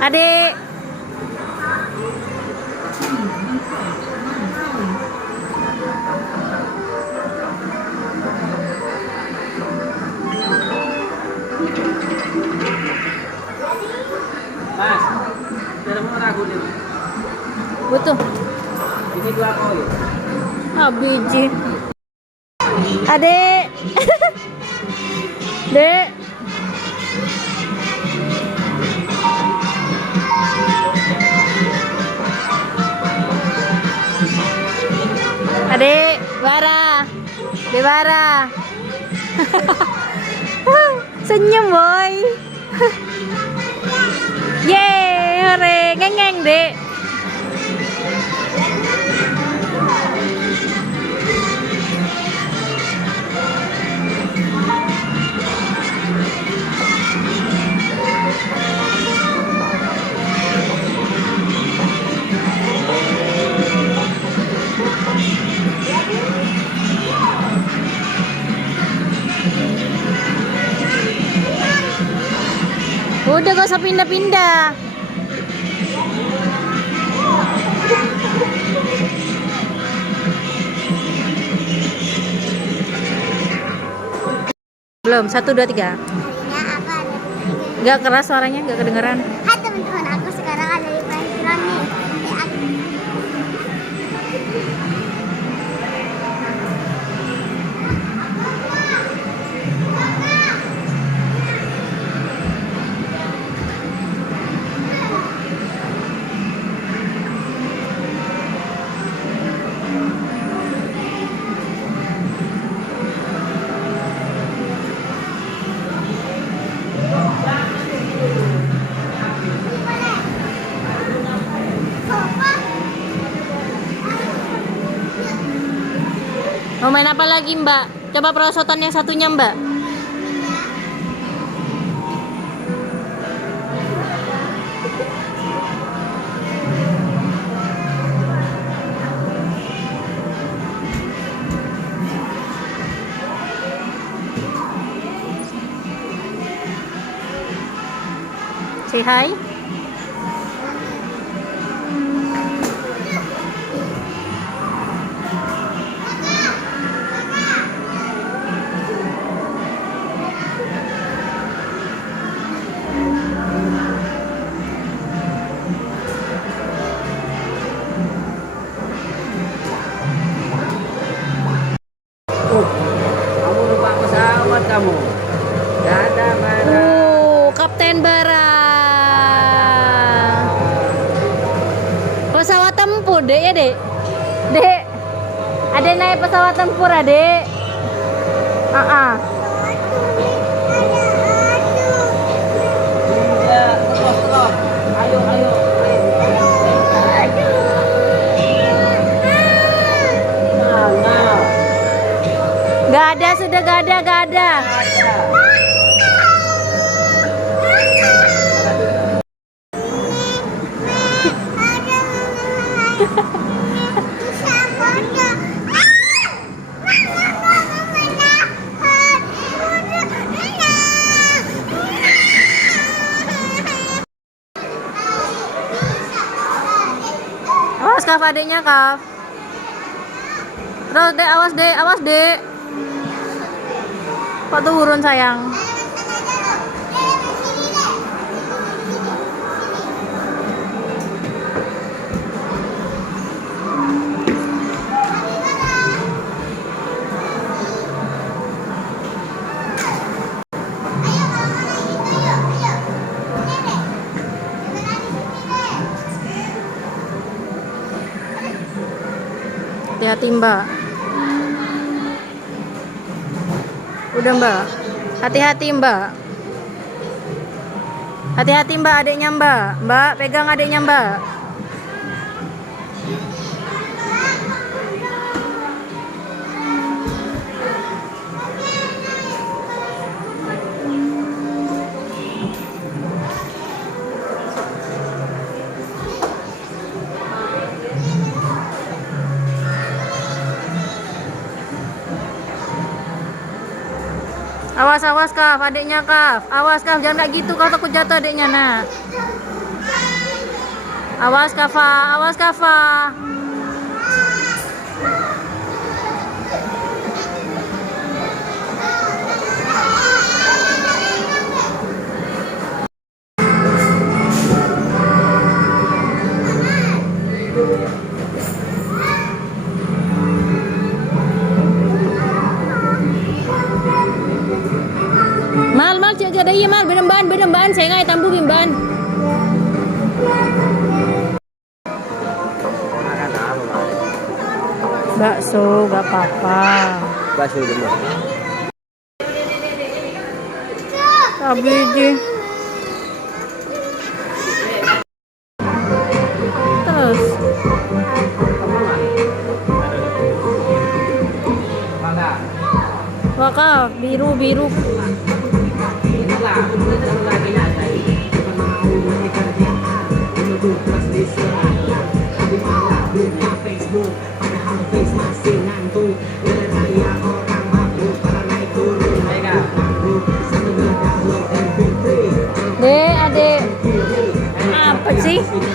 Adik. Mas, dalam ragu nih. Butuh. Ini 2 koin. Ah, biji. Adik. Dek. Adik, Bara. Dek Bara. Senyum, boy. Yeay, hore, ngeng-ngeng, Dek. Udah gak usah pindah-pindah. Belum, 1, 2, 3. Gak keras suaranya, gak kedengeran. Hai teman-teman, aku sekarang ada di parkiran nih. Mau main apa lagi, Mbak? Coba perosotan yang satunya, Mbak. Say hi. Kamu lupa pesawat kamu. Dadah, Bara. Kapten Bara. Pesawat tempur, Dek ya, Dek? Dek. Ada naik pesawat tempur, Adek? Iya, terus. Ayo, ayo. Nah. Gak ada, sudah gak ada, gak ada. Awas, Kaf, adiknya, Kaf. Terus, Dek, awas, Dek, awas, Dek. Kok turun, sayang? Hati-hati, Mbak. Udah, Mbak. Hati-hati, Mbak. Hati-hati, Mbak, adiknya, Mbak. Mbak, pegang adiknya, Mbak. Awas, awas, Kaf, adiknya, Kaf. Awas, Kaf, jangan kayak gitu, Kaf, takut jatuh adiknya, nah. Awas Kafa, awas Kafa. Mal, cek ada iya mal, benemban, saya nggak tambuh bimban. Makan apa, Mas? Bakso, gak apa-apa. Bakso demam. Tapi terus Mana? wakaf biru. Dek, adek. Apa sih?